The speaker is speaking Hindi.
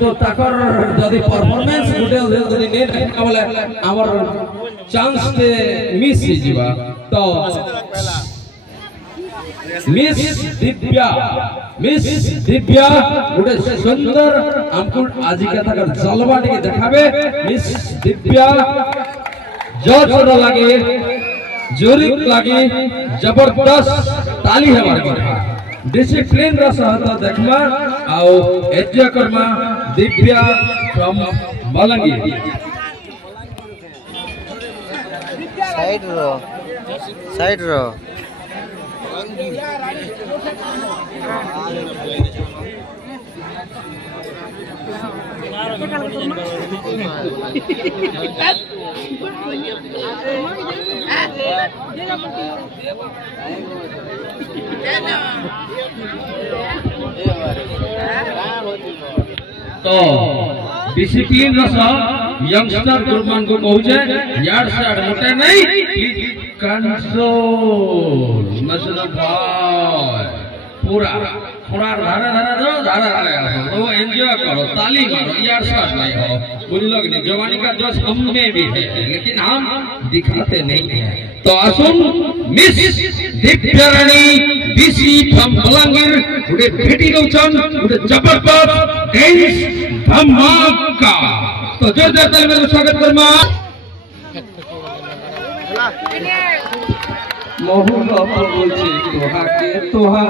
तो ताकर जदि परफॉर्मेंस गुटे जदि ने देखा बोले हमर चांस ते मिस ही जीवा तो मिस दिव्या गुटे सुंदर हमको आज के ताकर जलवा टिके देखाबे मिस दिव्या जज लगे जोरी लगे जबरदस्त ताली हमारे को डिसिप्लिन रा सहता देखमा आओ एन्जॉय करमा दिव्या फ्रॉम बलंगी साइड रो तो डिसिप्लिन रसा यंगस्टर गुरमान को कहूजे यार से मोटे नहीं कंट्रोल मसला भाई पूरा पूरा धारा तो एंजॉय करो ताली मारो यार साथ नहीं हो बुरी लोग नहीं जवानी का जोश हम में भी है लेकिन हम दिखाते नहीं है तो आसुन miss Divya Rani BC from Balangir उडे भेटी गौचन उडे जबरदस्त डांस धमाका तो जोरदार ताली में स्वागत करमा मोहब्बत बोलछे तोहा के तोहा